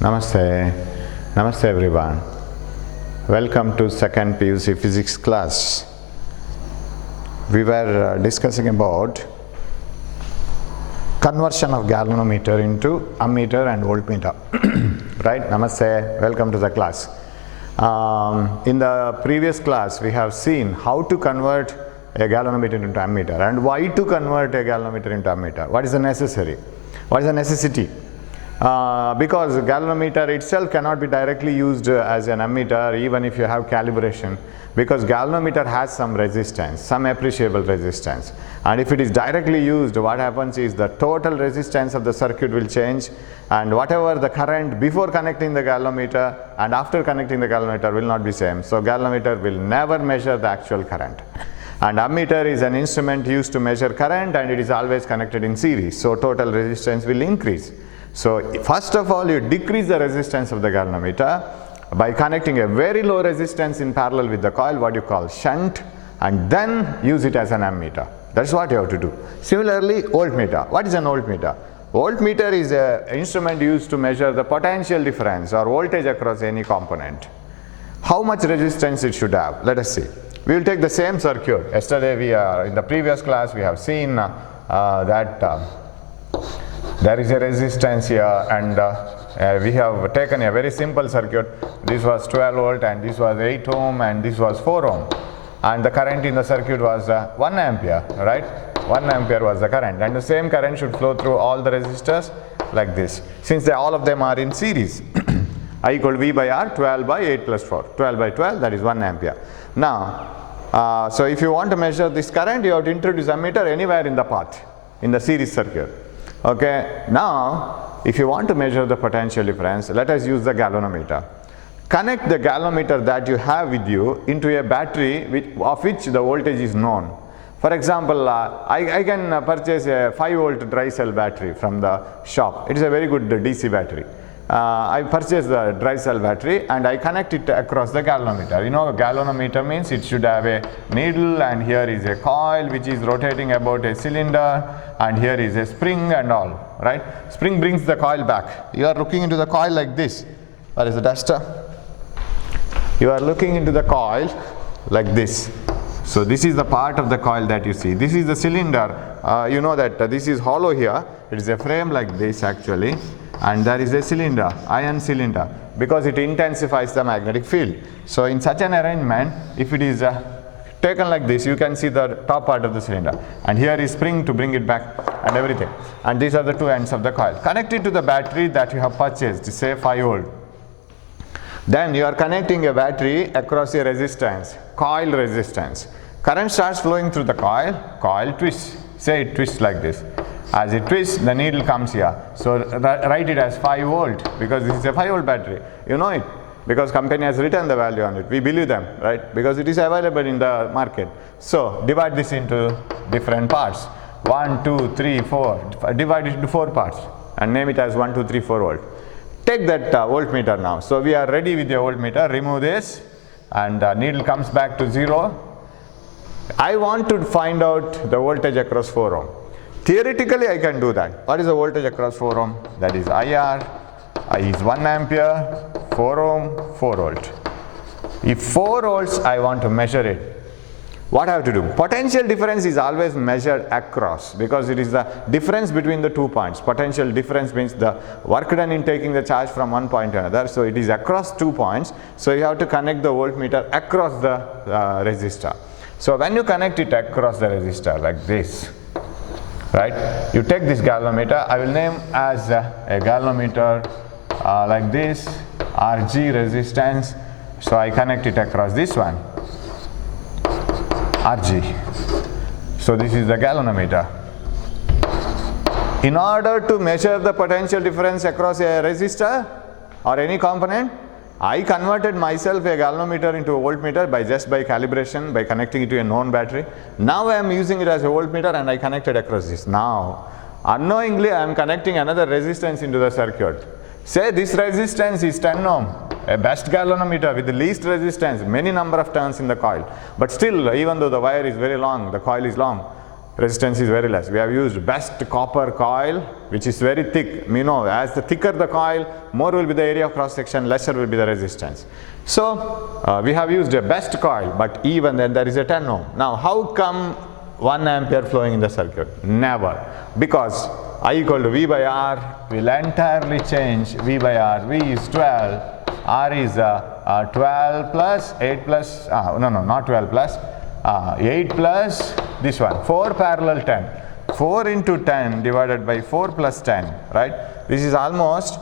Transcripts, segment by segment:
Namaste. Namaste everyone. Welcome to second PUC physics class. We were discussing about conversion of galvanometer into ammeter and voltmeter. Right? Namaste. Welcome to the class. In the previous class we have seen how to convert a galvanometer into ammeter and why to convert a galvanometer into ammeter. What is the necessity? Because galvanometer itself cannot be directly used as an ammeter even if you have calibration, because galvanometer has some resistance, some appreciable resistance, and if it is directly used, what happens is the total resistance of the circuit will change, and whatever the current before connecting the galvanometer and after connecting the galvanometer will not be same. So galvanometer will never measure the actual current, and ammeter is an instrument used to measure current, and it is always connected in series, so total resistance will increase. So first of all, you decrease the resistance of the galvanometer by connecting a very low resistance in parallel with the coil, what you call shunt, and then use it as an ammeter. That's what you have to do. Similarly, voltmeter. What is an voltmeter? Voltmeter is an instrument used to measure the potential difference or voltage across any component. How much resistance it should have? Let us see. We will take the same circuit. Yesterday in the previous class we have seen that there is a resistance here, and we have taken a very simple circuit. This was 12 volt and this was 8 ohm and this was 4 ohm, and the current in the circuit was 1 ampere, right? 1 ampere was the current, and the same current should flow through all the resistors like this, since all of them are in series. I equal V by R, 12 by 8 plus 4, 12 by 12, that is 1 ampere. Now, so if you want to measure this current, you have to introduce ammeter anywhere in the path, in the series circuit. Okay, now if you want to measure the potential difference, let us use the galvanometer. Connect the galvanometer that you have with you into a battery of which the voltage is known. For example, I can purchase a 5 volt dry cell battery from the shop. It is a very good DC battery. I purchase the dry cell battery and I connect it across the galvanometer. You know, galvanometer means it should have a needle, and here is a coil which is rotating about a cylinder, and here is a spring and all, right? Spring brings the coil back. You are looking into the coil like this. Where is the duster? You are looking into the coil like this. So this is the part of the coil that you see. This is the cylinder. You know that this is hollow here. It is a frame like this actually, and there is a cylinder, iron cylinder, because it intensifies the magnetic field. So in such an arrangement, if it is taken like this, you can see the top part of the cylinder, and here is spring to bring it back and everything, and these are the two ends of the coil. Connect it to the battery that you have purchased, say 5 volt. Then you are connecting a battery across a resistance, coil resistance. Current starts flowing through the coil, coil twists, say it twists like this. As it twists, the needle comes here. So write it as 5 volt, because this is a 5 volt battery. You know it, because company has written the value on it. We believe them, right? Because it is available in the market. So divide this into different parts. 1, 2, 3, 4. Divide it into 4 parts and name it as 1, 2, 3, 4 volt. Take that voltmeter now. So we are ready with the voltmeter. Remove this, and needle comes back to 0. I want to find out the voltage across 4 ohm. Theoretically, I can do that. What is the voltage across 4 ohm? That is IR. I is 1 ampere, 4 ohm, 4 volt. If 4 volts, I want to measure it. What I have to do? Potential difference is always measured across, because it is the difference between the 2 points. Potential difference means the work done in taking the charge from one point to another. So it is across 2 points. So you have to connect the voltmeter across the resistor. So when you connect it across the resistor like this, right, you take this galvanometer. I will name as a galvanometer like this, RG resistance. So I connect it across this one, RG. So this is the galvanometer. In order to measure the potential difference across a resistor or any component, I converted myself a galvanometer into a voltmeter by calibration, by connecting it to a known battery. Now I am using it as a voltmeter and I connected across this. Now, unknowingly I am connecting another resistance into the circuit. Say this resistance is 10 ohm, a best galvanometer with the least resistance, many number of turns in the coil. But still, even though the wire is very long, the coil is long, resistance is very less. We have used best copper coil, which is very thick. You know, as the thicker the coil, more will be the area of cross section, lesser will be the resistance. So we have used a best coil, but even then there is a 10 ohm. Now how come 1 ampere flowing in the circuit? Never. Because I equal to V by R will entirely change V by R. V is 12, R is 12 plus 8 plus, not 12 plus, 8 plus this one, 4 parallel 10. 4 into 10 divided by 4 plus 10, right? This is almost,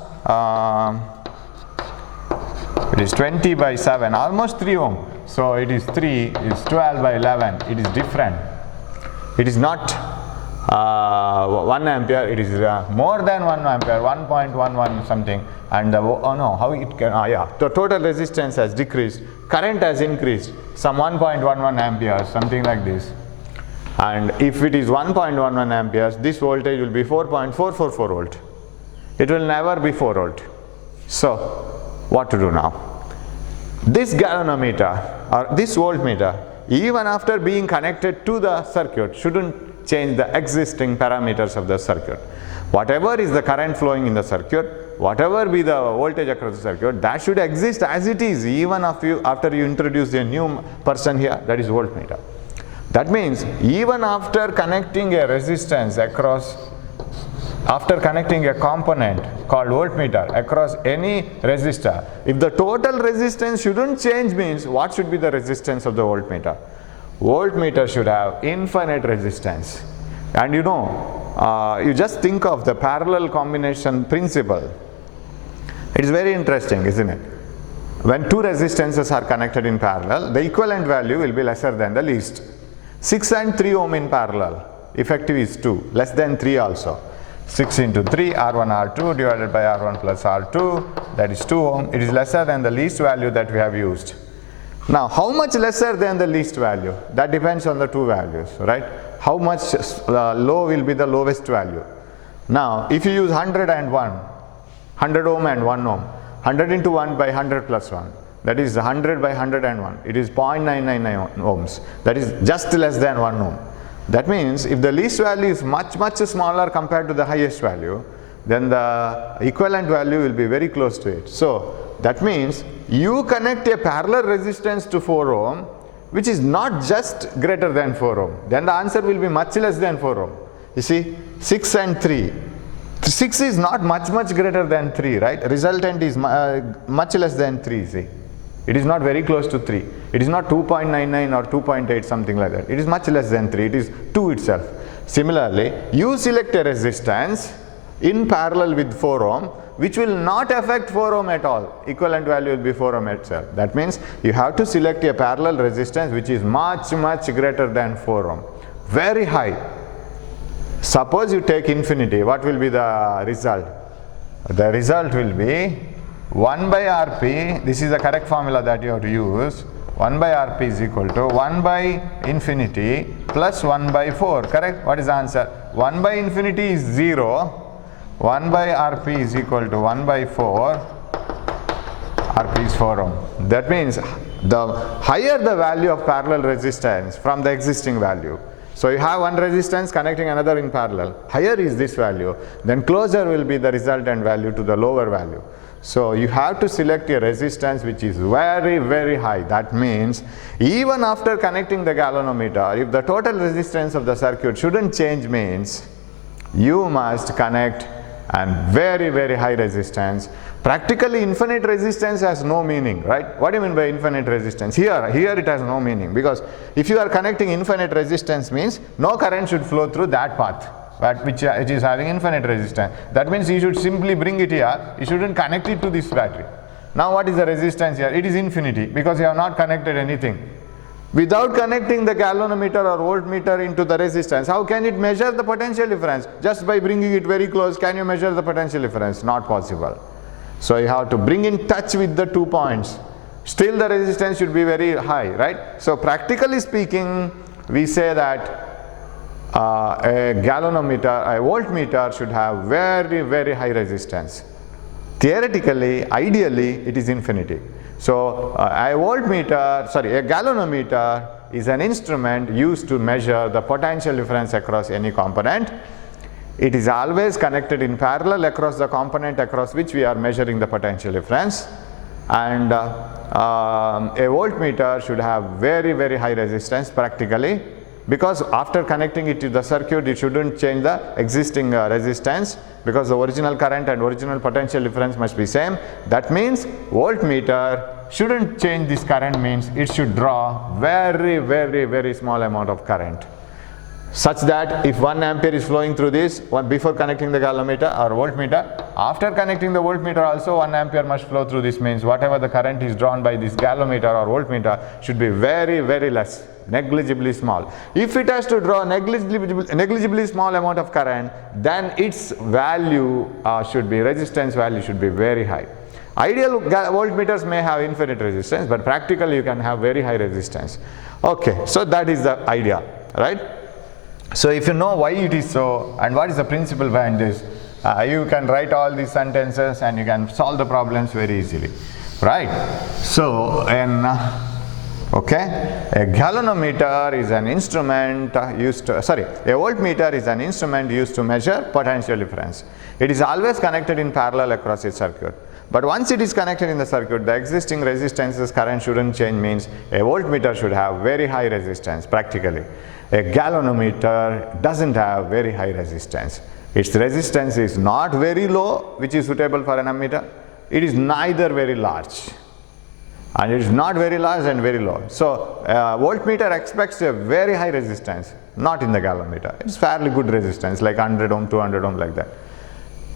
it is 20 by 7, almost 3 ohm. So it is 3, it's 12 by 11, it is different. It is not 1 ampere, it is more than 1 ampere, 1.11 something, and how it can, the total resistance has decreased, current has increased, some 1.11 amperes, something like this. And if it is 1.11 amperes, this voltage will be 4.444 volt. It will never be 4 volt. So, what to do now? This galvanometer or this voltmeter, even after being connected to the circuit, shouldn't change the existing parameters of the circuit. Whatever is the current flowing in the circuit, whatever be the voltage across the circuit, that should exist as it is even after you introduce a new person here, that is voltmeter. That means even after connecting a resistance across, after connecting a component called voltmeter across any resistor, if the total resistance shouldn't change, means what should be the resistance of the voltmeter? Voltmeter should have infinite resistance. And you know, you just think of the parallel combination principle. It is very interesting, isn't it? When two resistances are connected in parallel, the equivalent value will be lesser than the least. 6 and 3 ohm in parallel, effective is 2, less than 3 also. 6 into 3, R1 R2 divided by R1 plus R2, that is 2 ohm. It is lesser than the least value that we have used. Now, how much lesser than the least value? That depends on the two values, right? How much low will be the lowest value? Now, if you use 100 and 1, 100 ohm and 1 ohm, 100 into 1 by 100 plus 1, that is 100 by 101, it is 0.999 ohms, that is just less than 1 ohm. That means if the least value is much smaller compared to the highest value, then the equivalent value will be very close to it. So that means you connect a parallel resistance to 4 ohm, which is not just greater than 4 ohm, then the answer will be much less than 4 ohm. You see, 6 and 3. 6 is not much greater than 3, right? Resultant is much less than 3, see. It is not very close to 3. It is not 2.99 or 2.8, something like that. It is much less than 3. It is 2 itself. Similarly, you select a resistance in parallel with 4 ohm, which will not affect 4 ohm at all. Equivalent value will be 4 ohm itself. That means you have to select a parallel resistance which is much greater than 4 ohm. Very high. Suppose you take infinity, what will be the result? The result will be 1 by Rp, this is the correct formula that you have to use, 1 by Rp is equal to 1 by infinity plus 1 by 4, correct? What is the answer? 1 by infinity is 0, 1 by Rp is equal to 1 by 4, Rp is 4 ohm. That means the higher the value of parallel resistance from the existing value. So you have one resistance connecting another in parallel, higher is this value, then closer will be the resultant value to the lower value. So you have to select a resistance which is very high. That means even after connecting the galvanometer, if the total resistance of the circuit shouldn't change, means you must connect a very high resistance. Practically infinite resistance has no meaning, right? What do you mean by infinite resistance? Here it has no meaning, because if you are connecting infinite resistance, means no current should flow through that path, but which it is having infinite resistance. That means you should simply bring it here, you shouldn't connect it to this battery. Now what is the resistance here? It is infinity, because you have not connected anything. Without connecting the galvanometer or voltmeter into the resistance, how can it measure the potential difference? Just by bringing it very close, can you measure the potential difference? Not possible. So you have to bring in touch with the 2 points. Still the resistance should be very high, right? So practically speaking, we say that a galvanometer, a voltmeter should have very high resistance. Theoretically, ideally, it is infinity. So a galvanometer is an instrument used to measure the potential difference across any component. It is always connected in parallel across the component across which we are measuring the potential difference. And a voltmeter should have very high resistance practically, because after connecting it to the circuit it shouldn't change the existing resistance, because the original current and original potential difference must be same. That means voltmeter shouldn't change this current, means it should draw very small amount of current, such that if 1 ampere is flowing through this before connecting the galvanometer or voltmeter, after connecting the voltmeter also 1 ampere must flow through this, means whatever the current is drawn by this galvanometer or voltmeter should be very less, negligibly small. If it has to draw negligibly small amount of current, then its value resistance value should be very high. Ideal voltmeters may have infinite resistance, but practically you can have very high resistance. Okay, so that is the idea, right? So if you know why it is so and what is the principle behind this, you can write all these sentences and you can solve the problems very easily, right? So a galvanometer is an instrument a voltmeter is an instrument used to measure potential difference. It is always connected in parallel across its circuit. But once it is connected in the circuit, the existing resistances current shouldn't change, means a voltmeter should have very high resistance practically. A galvanometer doesn't have very high resistance. Its resistance is not very low, which is suitable for an ammeter. It is neither very large, and it is not very large and very low. So voltmeter expects a very high resistance, not in the galvanometer. It's fairly good resistance, like 100 ohm, 200 ohm, like that.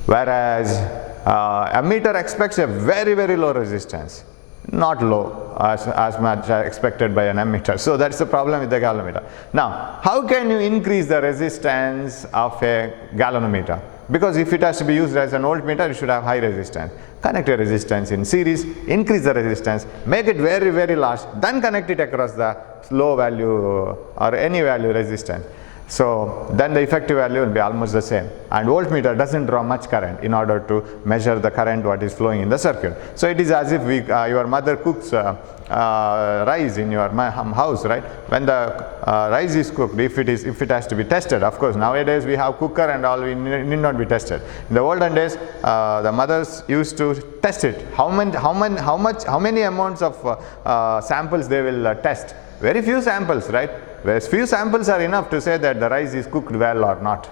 Whereas ammeter expects a very low resistance, not low as much expected by an ammeter. So that's the problem with the galvanometer. Now, how can you increase the resistance of a galvanometer? Because if it has to be used as an voltmeter, it should have high resistance. Connect a resistance in series, increase the resistance, make it very large, then connect it across the low value or any value resistance. So then the effective value will be almost the same, and voltmeter doesn't draw much current in order to measure the current what is flowing in the circuit. So it is as if your mother cooks rice in your house, right? When the rice is cooked, if it has to be tested, of course nowadays we have cooker and all, we need not be tested. In the olden days the mothers used to test it. How many amounts of samples they will test? Very few samples, right? Whereas few samples are enough to say that the rice is cooked well or not,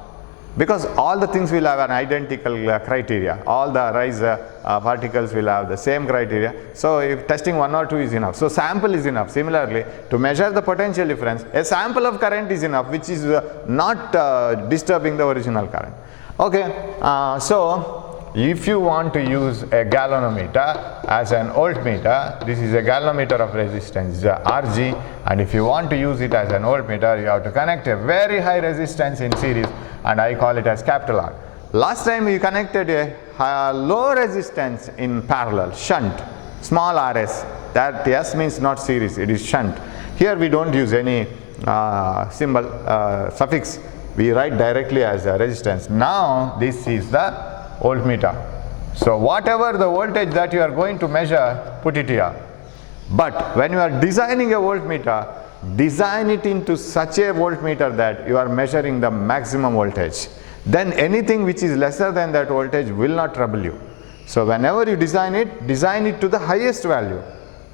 because all the things will have an identical criteria. All the rice particles will have the same criteria. So if testing 1 or 2 is enough, so sample is enough. Similarly, to measure the potential difference, a sample of current is enough, which is not disturbing the original current. Okay, so if you want to use a galvanometer as an voltmeter, this is a galvanometer of resistance Rg, and if you want to use it as an voltmeter, you have to connect a very high resistance in series, and I call it as capital R. Last time we connected a low resistance in parallel, shunt, small rs. That S means not series, it is shunt. Here we don't use any suffix, we write directly as a resistance. Now this is the voltmeter. So whatever the voltage that you are going to measure, put it here. But when you are designing a voltmeter, design it into such a voltmeter that you are measuring the maximum voltage. Then anything which is lesser than that voltage will not trouble you. So whenever you design it to the highest value.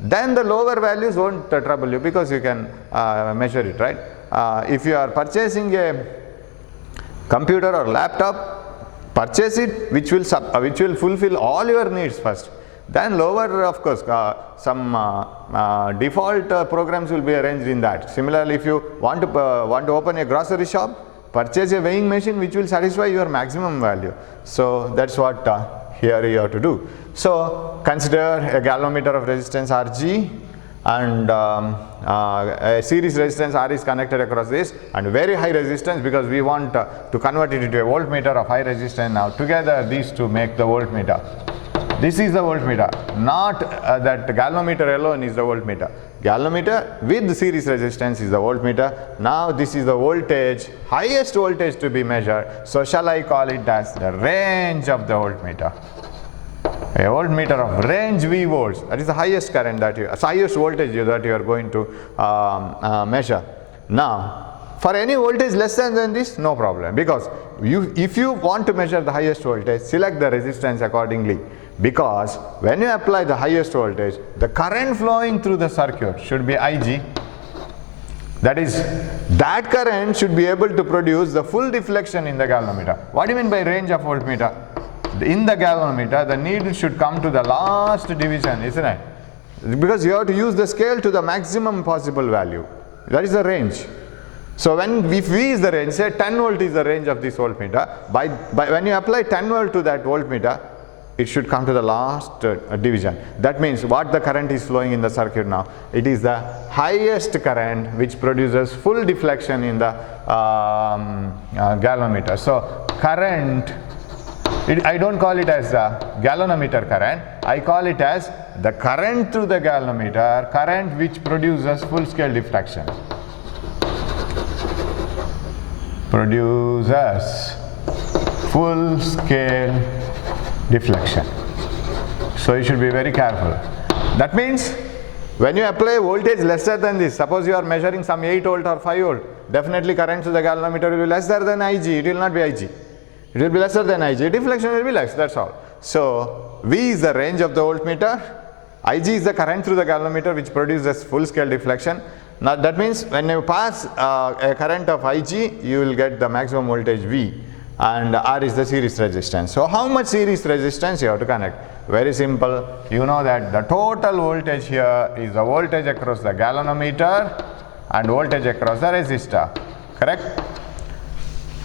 Then the lower values won't trouble you, because you can measure it, right? If you are purchasing a computer or laptop, purchase it which will fulfill all your needs first. Then lower, of course, some default programs will be arranged in that. Similarly, if you want to open a grocery shop, purchase a weighing machine which will satisfy your maximum value. So that's what here you have to do. So consider a galvanometer of resistance Rg, and a series resistance R is connected across this, and very high resistance, because we want to convert it into a voltmeter of high resistance. Now together these two make the voltmeter. This is the voltmeter, not that galvanometer alone is the voltmeter. Galvanometer with the series resistance is the voltmeter. Now this is the voltage, highest voltage to be measured. So shall I call it as the range of the voltmeter? A voltmeter of range V volts, that is the highest current that highest voltage that you are going to measure. Now, for any voltage less than this, no problem, because if you want to measure the highest voltage, select the resistance accordingly, because when you apply the highest voltage, the current flowing through the circuit should be Ig. That is, that current should be able to produce the full deflection in the galvanometer. What do you mean by range of voltmeter? In the galvanometer, the needle should come to the last division, isn't it? Because you have to use the scale to the maximum possible value. That is the range. So if V is the range, say 10 volt is the range of this voltmeter, when you apply 10 volt to that voltmeter, it should come to the last division. That means what the current is flowing in the circuit now, it is the highest current which produces full deflection in the galvanometer. So current, I don't call it as a galvanometer current, I call it as the current through the galvanometer, current which produces full scale deflection. Produces full scale deflection. So you should be very careful. That means when you apply voltage lesser than this, suppose you are measuring some 8 volt or 5 volt, definitely current to the galvanometer will be lesser than Ig, it will not be Ig. It will be lesser than Ig, deflection will be less, that's all. So V is the range of the voltmeter, Ig is the current through the galvanometer which produces full scale deflection. Now that means when you pass a current of Ig, you will get the maximum voltage V, and R is the series resistance. So how much series resistance you have to connect? Very simple. You know that the total voltage here is the voltage across the galvanometer and voltage across the resistor, correct?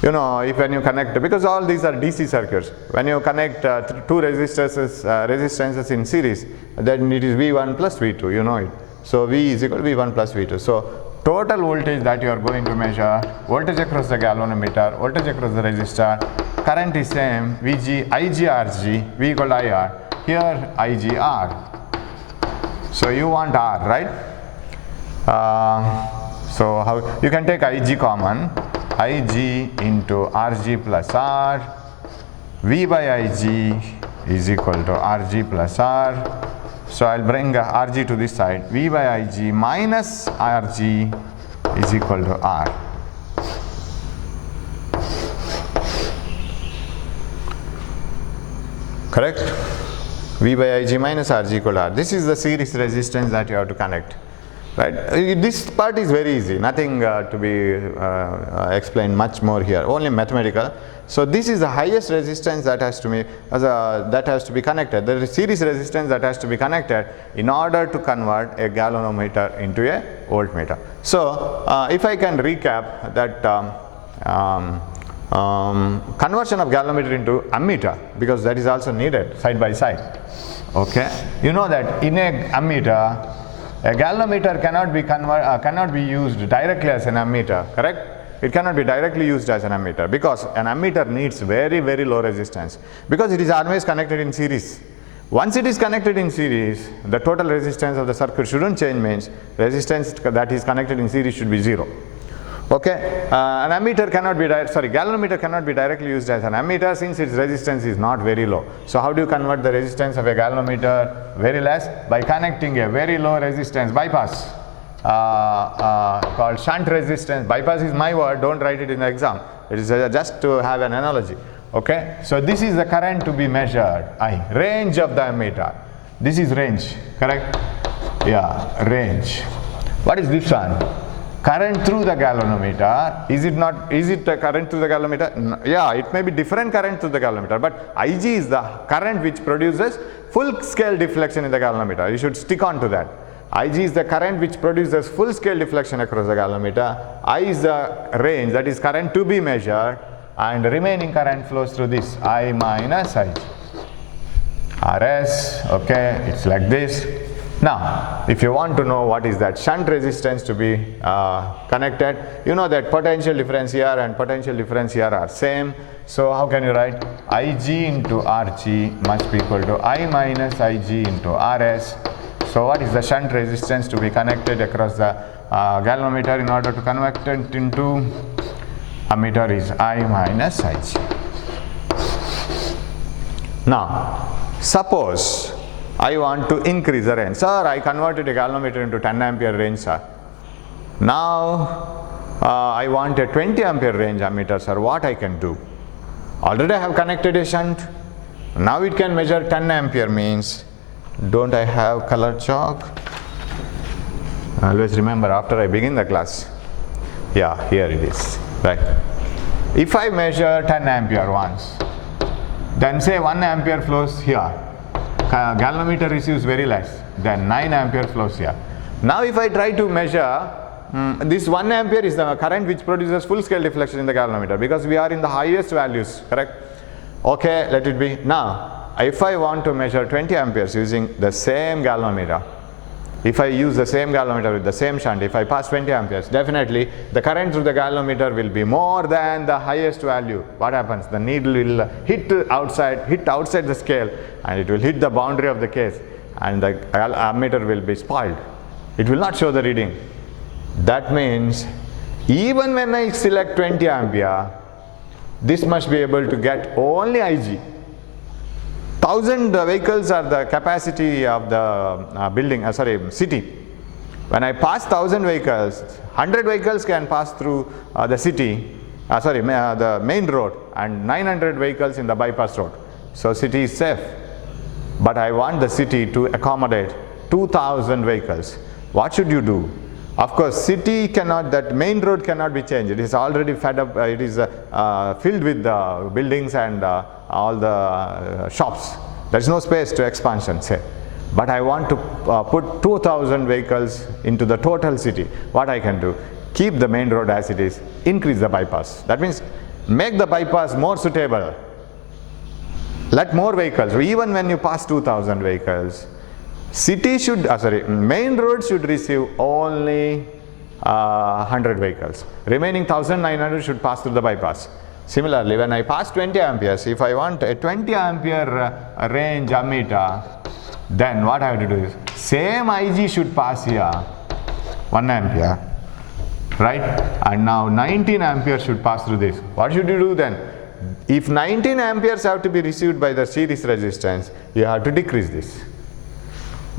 You know, when you connect, because all these are DC circuits, when you connect two resistances in series, then it is V1 plus V2, you know it. So V is equal to V1 plus V2. So total voltage that you are going to measure, voltage across the galvanometer, voltage across the resistor, current is same, Vg, IgRg, V equal to IR, here IgR. So you want R, right? So how you can take Ig common, Ig into Rg plus R, V by Ig is equal to Rg plus R. So I'll bring Rg to this side, V by Ig minus Rg is equal to R. Correct? V by Ig minus Rg equal to R. This is the series resistance that you have to connect. Right? This part is very easy, nothing to be explained much more here, only mathematical. So this is the highest resistance that has to be connected, the series resistance that has to be connected in order to convert a galvanometer into a voltmeter. So if I can recap that conversion of galvanometer into ammeter, because that is also needed side by side. Okay, you know that in a ammeter, a galvanometer cannot be used directly as an ammeter, correct? It cannot be directly used as an ammeter, because an ammeter needs very, very low resistance, because it is always connected in series. Once it is connected in series, the total resistance of the circuit shouldn't change, means resistance that is connected in series should be 0. Okay, an ammeter cannot be, galvanometer cannot be directly used as an ammeter since its resistance is not very low. So how do you convert the resistance of a galvanometer very less? By connecting a very low resistance bypass called shunt resistance. Bypass is my word, don't write it in the exam. It is just to have an analogy. Okay, so this is the current to be measured, range of the ammeter. This is range, correct? Yeah, range. What is this one? Current through the galvanometer. Is it a current through the galvanometer? Yeah, it may be different current through the galvanometer, but Ig is the current which produces full scale deflection in the galvanometer. You should stick on to that. Ig is the current which produces full scale deflection across the galvanometer. I is the range, that is current to be measured, and remaining current flows through this, I minus Ig. Rs, okay, it's like this. Now, if you want to know what is that shunt resistance to be connected, you know that potential difference here and potential difference here are same. So how can you write? Ig into Rg must be equal to I minus Ig into Rs. So what is the shunt resistance to be connected across the galvanometer in order to convert it into ammeter is I minus Ig. Now, Suppose I want to increase the range. Sir, I converted a galvanometer into 10 ampere range, sir. Now I want a 20 ampere range ammeter, sir. What I can do? Already I have connected a shunt. Now it can measure 10 ampere means, don't I have color chalk? Always remember after I begin the class. Yeah, here it is, right. If I measure 10 ampere once, then say 1 ampere flows here. Galvanometer receives very less, then 9 ampere flows here. Now if I try to measure, this 1 ampere is the current which produces full scale deflection in the galvanometer, because we are in the highest values, correct? Okay, let it be. Now, if I want to measure 20 amperes using the same galvanometer, if I use the same galvanometer with the same shunt, if I pass 20 amperes, definitely the current through the galvanometer will be more than the highest value. What happens? The needle will hit outside the scale, and it will hit the boundary of the case, and the ammeter will be spoiled. It will not show the reading. That means even when I select 20 ampere, this must be able to get only IG. 1000 vehicles are the capacity of the city. When I pass 1000 vehicles, 100 vehicles can pass through the city, the main road, and 900 vehicles in the bypass road. So city is safe. But I want the city to accommodate 2000 vehicles. What should you do? Of course, city cannot, that main road cannot be changed. It is already fed up, it is filled with the buildings and all the shops. There is no space to expansion, say. But I want to put 2000 vehicles into the total city. What I can do? Keep the main road as it is, increase the bypass. That means make the bypass more suitable. Let more vehicles, even when you pass 2000 vehicles, main road should receive only 100 vehicles. Remaining 1900 should pass through the bypass. Similarly, when I pass 20 amperes, if I want a 20 ampere range ammeter, then what I have to do is, same IG should pass here, 1 ampere, right? And now 19 amperes should pass through this. What should you do then? If 19 amperes have to be received by the series resistance, you have to decrease this.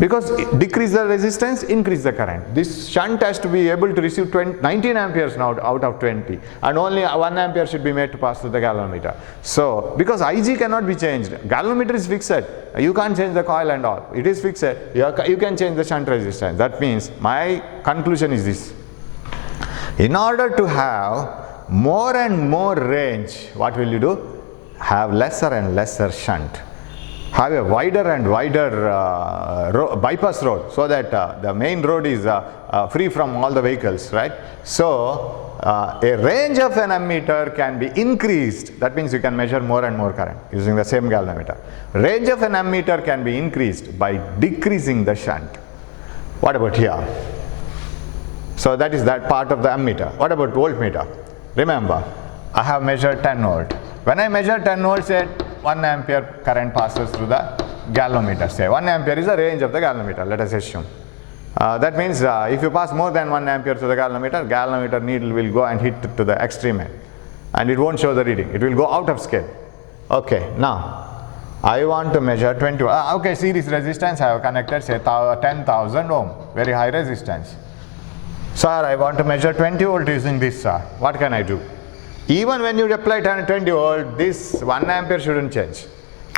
Because decrease the resistance, increase the current. This shunt has to be able to receive 19 amperes now out of 20, and only 1 ampere should be made to pass through the galvanometer. So, because IG cannot be changed, galvanometer is fixed. You can't change the coil and all. It is fixed. You can change the shunt resistance. That means my conclusion is this. In order to have more and more range, what will you do? Have lesser and lesser shunt. Have a wider and wider bypass road, so that the main road is free from all the vehicles, right? So a range of an ammeter can be increased. That means you can measure more and more current using the same galvanometer. Range of an ammeter can be increased by decreasing the shunt. What about here? So that is that part of the ammeter. What about voltmeter? Remember, I have measured 10 volt. When I measure 10 volts, at 1 ampere current passes through the galvanometer. Say 1 ampere is the range of the galvanometer, let us assume. That means if you pass more than 1 ampere to the galvanometer needle will go and hit to the extreme end, and it won't show the reading. It will go out of scale. Okay, now I want to measure 20. Okay, series resistance I have connected, say 10,000 ohm, very high resistance. Sir, I want to measure 20 volt using this, sir. What can I do? Even when you apply 20 volt, this 1 ampere shouldn't change.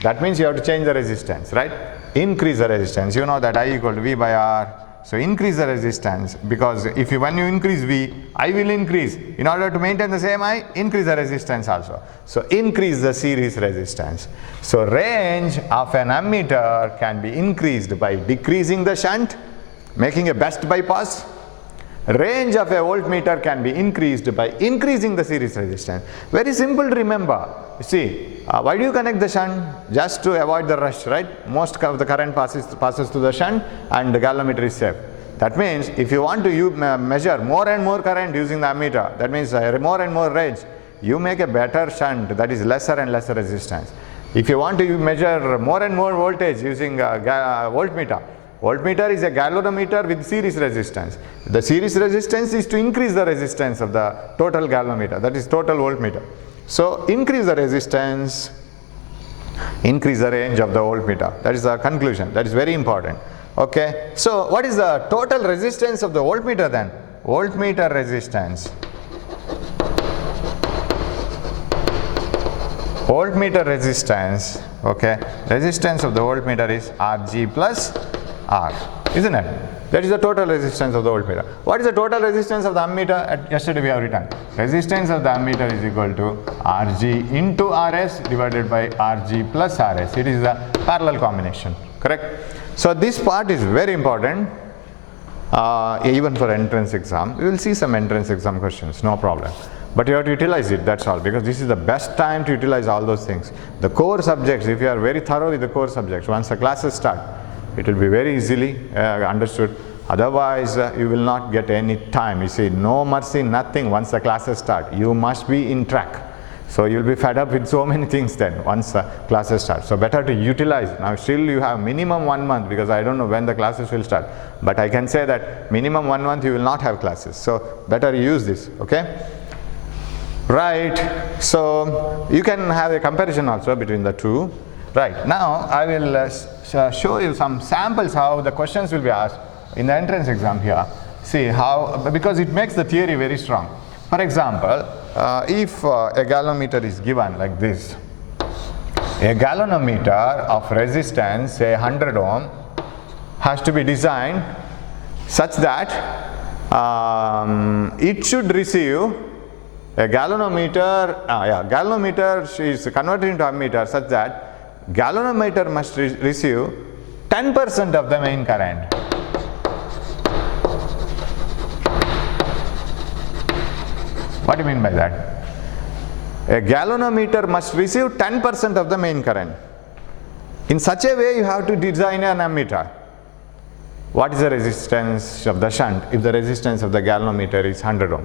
That means you have to change the resistance, right? Increase the resistance. You know that I equal to V by R. So increase the resistance, because when you increase V, I will increase. In order to maintain the same I, increase the resistance also. So increase the series resistance. So range of an ammeter can be increased by decreasing the shunt, making a best bypass. Range of a voltmeter can be increased by increasing the series resistance. Very simple to remember. See, why do you connect the shunt? Just to avoid the rush, right? Most of the current passes through the shunt, and the galvanometer is safe. That means if you want to measure more and more current using the ammeter, that means more and more range, you make a better shunt that is lesser and lesser resistance. If you want to measure more and more voltage using voltmeter, voltmeter is a galvanometer with series resistance. The series resistance is to increase the resistance of the total galvanometer, that is total voltmeter. So increase the resistance, increase the range of the voltmeter. That is the conclusion. That is very important. Okay. So what is the total resistance of the voltmeter then? Voltmeter resistance. Voltmeter resistance, okay, resistance of the voltmeter is Rg plus R, isn't it? That is the total resistance of the voltmeter. What is the total resistance of the ammeter? Yesterday we have written. Resistance of the ammeter is equal to Rg into Rs divided by Rg plus Rs. It is the parallel combination, correct? So this part is very important, even for entrance exam. We will see some entrance exam questions, no problem. But you have to utilize it, that's all, because this is the best time to utilize all those things. The core subjects, if you are very thorough with the core subjects, once the classes start, it will be very easily understood. Otherwise, you will not get any time. You see, no mercy, nothing once the classes start. You must be in track. So you will be fed up with so many things then once the classes start. So better to utilize. Now still you have minimum 1 month, because I don't know when the classes will start. But I can say that minimum 1 month you will not have classes. So better use this, okay? Right, so you can have a comparison also between the two. Right, now I will show you some samples how the questions will be asked in the entrance exam here. See how, because it makes the theory very strong. For example, if a galvanometer is given like this, a galvanometer of resistance, say 100 ohm, has to be designed such that it should receive a galvanometer, galvanometer is converted into ammeter such that galvanometer must receive 10% of the main current. What do you mean by that? A galvanometer must receive 10% of the main current. In such a way you have to design an ammeter. What is the resistance of the shunt if the resistance of the galvanometer is 100 ohm?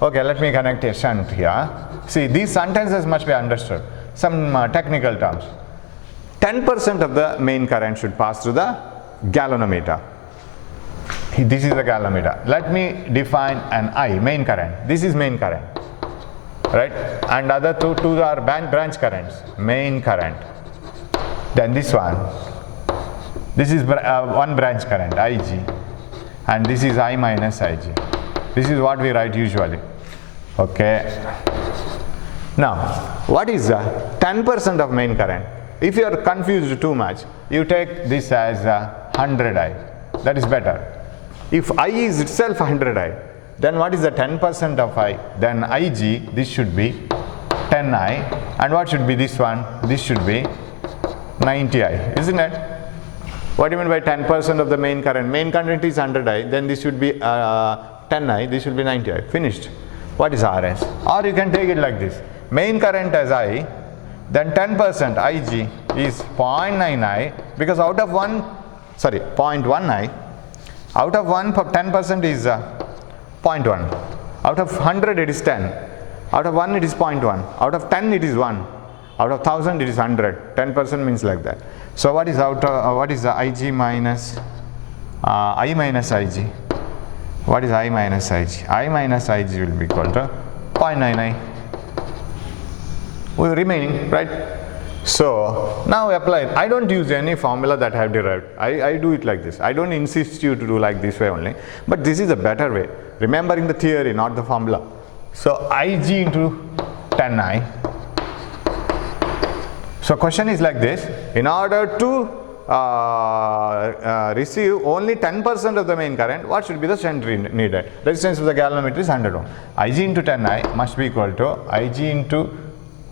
Okay, let me connect a shunt here. See, these sentences must be understood. Some technical terms. 10% of the main current should pass through the galvanometer. This is the galvanometer. Let me define an I, main current. This is main current, right? And other two are branch currents, main current. Then this one. This is one branch current, Ig. And this is I minus Ig. This is what we write usually. Okay. Now, what is 10% of main current? If you are confused too much, you take this as 100I. That is better. If I is itself 100I, then what is the 10% of I? Then Ig, this should be 10I. And what should be this one? This should be 90I, isn't it? What do you mean by 10% of the main current? Main current is 100I, then this should be 10I, this should be 90I. Finished. What is Rs? Or you can take it like this. Main current as I, then 10% Ig is 0.9I, because out of 0.1I, out of 10% is 0.1. Out of 100 it is 10. Out of 1 it is 0.1. Out of 10 it is 1. Out of 1000 it is 100. 10% means like that. So what is what is the Ig minus I minus Ig? What is I minus Ig? I minus Ig will be equal to 0.9I. We remaining, right? So now apply it. I don't use any formula that I have derived. I do it like this. I don't insist you to do like this way only. But this is a better way. Remembering the theory, not the formula. So Ig into 10I. So question is like this. In order to receive only 10% of the main current, what should be the shunt needed? Resistance of the galvanometer is 100 ohm. Ig into 10I must be equal to Ig into,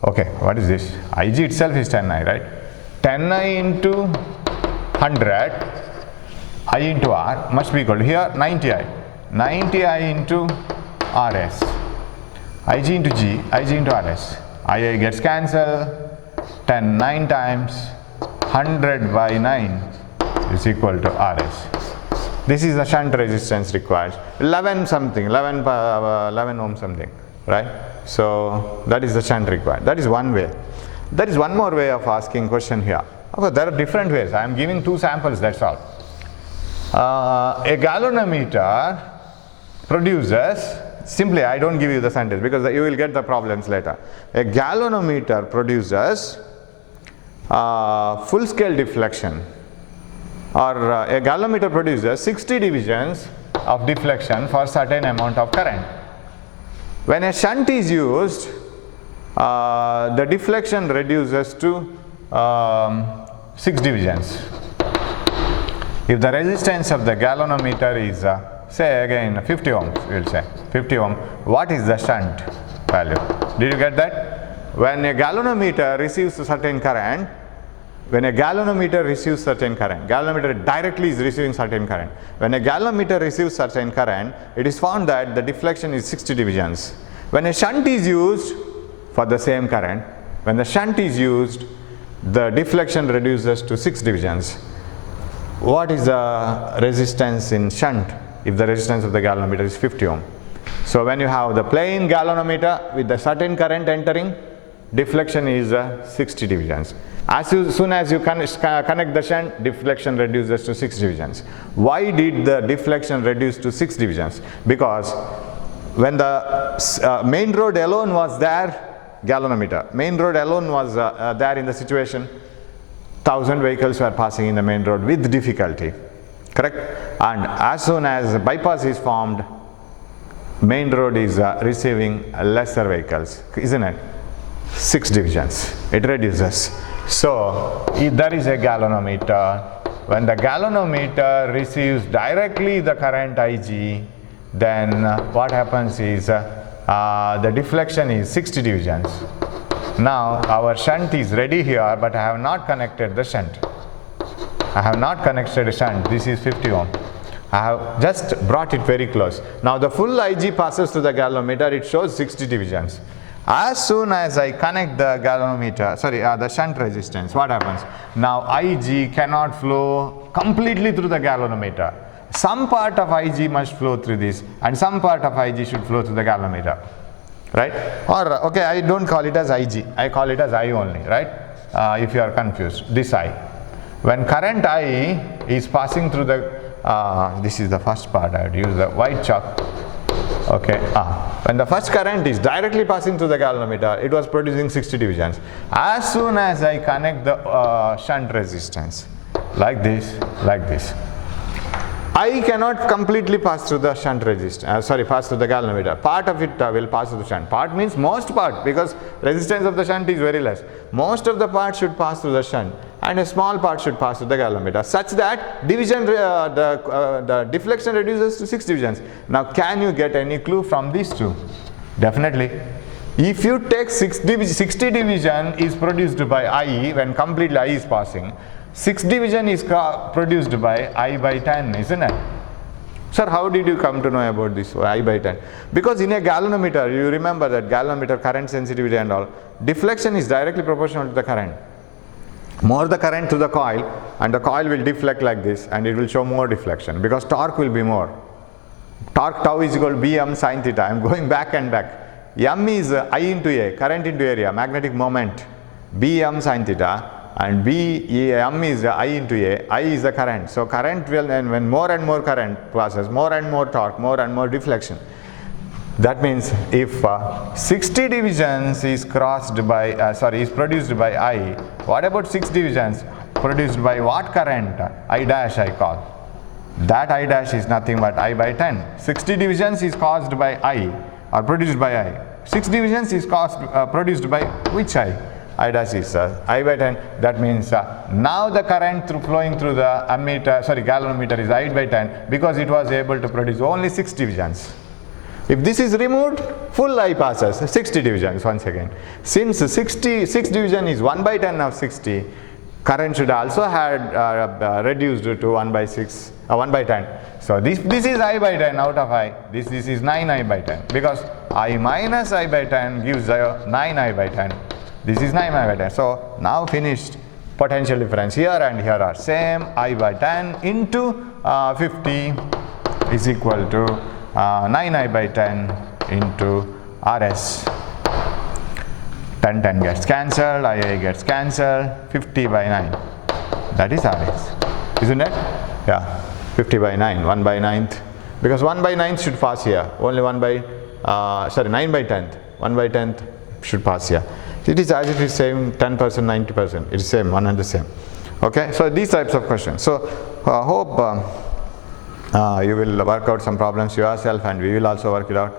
okay, what is this? Ig itself is 10I, right? 10I into 100, I into R must be equal to here 90I. 90I into Rs. Ig into G, Ig into Rs. I gets cancelled. 10 9 times 100 by 9 is equal to Rs. This is the shunt resistance required. 11 ohm something, right? So that is the shunt required. That is one way. There is one more way of asking question here. Of course, there are different ways. I am giving two samples, that's all. A galvanometer produces, simply I don't give you the sentence because you will get the problems later. A galvanometer produces full scale deflection, or a galvanometer produces 60 divisions of deflection for certain amount of current. When a shunt is used, the deflection reduces to 6 divisions. If the resistance of the galvanometer is say again 50 ohms, we will say 50 ohm, what is the shunt value? Did you get that? When a galvanometer receives a certain current, galvanometer directly is receiving certain current. When a galvanometer receives certain current, it is found that the deflection is 60 divisions. When a shunt is used for the same current, when the shunt is used, the deflection reduces to 6 divisions. What is the resistance in shunt if the resistance of the galvanometer is 50 ohm? So when you have the plain galvanometer with the certain current entering, deflection is 60 divisions. As soon as you connect the shunt, deflection reduces to 6 divisions. Why did the deflection reduce to 6 divisions? Because when the main road alone was there, main road alone was there in the situation, 1000 vehicles were passing in the main road with difficulty, correct? And as soon as bypass is formed, main road is receiving lesser vehicles, isn't it? 6 divisions, it reduces. So if there is a galvanometer, when the galvanometer receives directly the current Ig, then what happens is the deflection is 60 divisions. Now our shunt is ready here, but I have not connected the shunt. This is 50 ohm. I have just brought it very close. Now the full Ig passes to the galvanometer, it shows 60 divisions. As soon as I connect the the shunt resistance, what happens? Now Ig cannot flow completely through the galvanometer. Some part of Ig must flow through this, and some part of Ig should flow through the galvanometer, right? Or okay, I don't call it as Ig, I call it as I only, right? If you are confused, this I. When current I is passing through the, this is the first part, I would use the white chalk. Okay, when the first current is directly passing through the galvanometer, it was producing 60 divisions. As soon as I connect the shunt resistance, like this, I cannot completely pass through the shunt resistance, pass through the galvanometer. Part of it will pass through the shunt. Part means most part, because resistance of the shunt is very less. Most of the part should pass through the shunt, and a small part should pass through the galvanometer, such that division, the deflection reduces to 6 divisions. Now can you get any clue from these two? Definitely. If you take 60 division is produced by I when completely I is passing, 6 division is produced by I by 10, isn't it? Sir, how did you come to know about this I by 10? Because in a galvanometer, you remember that galvanometer current sensitivity and all, deflection is directly proportional to the current. More the current to the coil, and the coil will deflect like this, and it will show more deflection because torque will be more. Torque tau is equal to Bm sin theta. I am going back and back. M is I into A, current into area, magnetic moment, Bm sin theta. And M is I into A, I is the current. So current will, and when more and more current passes, more and more torque, more and more deflection. That means if 60 divisions is produced by I, what about 6 divisions produced by what current? I dash I call. That I dash is nothing but I by 10. 60 divisions is caused by I, or produced by I. 6 divisions is produced by which I? I dash is I by 10. That means now the current flowing through the galvanometer is I by 10, because it was able to produce only 6 divisions. If this is removed, full I passes, 60 divisions once again. Since 6 division is 1 by 10 of 60, current should also have reduced to 1 by 10. So this is I by 10 out of I. This is 9 I by 10, because I minus I by 10 gives 9 I by 10. This is 9 I by 10. So now finished. Potential difference here and here are same. I by 10 into 50 is equal to 9 I by 10 into RS. 10 gets cancelled, II gets cancelled, 50 by 9. That is RS. Isn't it? Yeah. 50 by 9, 1 by 9th. Because 1 by 9th should pass here. Only 9 by 10th. 1 by 10th should pass here. It is as if it's same 10%, 90%. It's same, one and the same. Okay, so these types of questions. So hope you will work out some problems yourself, and we will also work it out,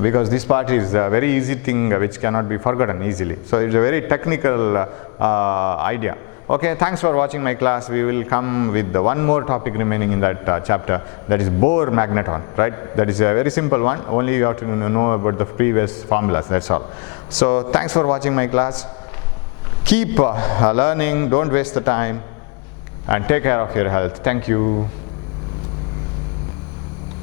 because this part is a very easy thing which cannot be forgotten easily. So it's a very technical idea. Okay, thanks for watching my class. We will come with the one more topic remaining in that chapter, that is Bohr magneton, right? That is a very simple one. Only you have to know about the previous formulas, that's all. So thanks for watching my class. Keep learning, don't waste the time, and take care of your health. Thank you.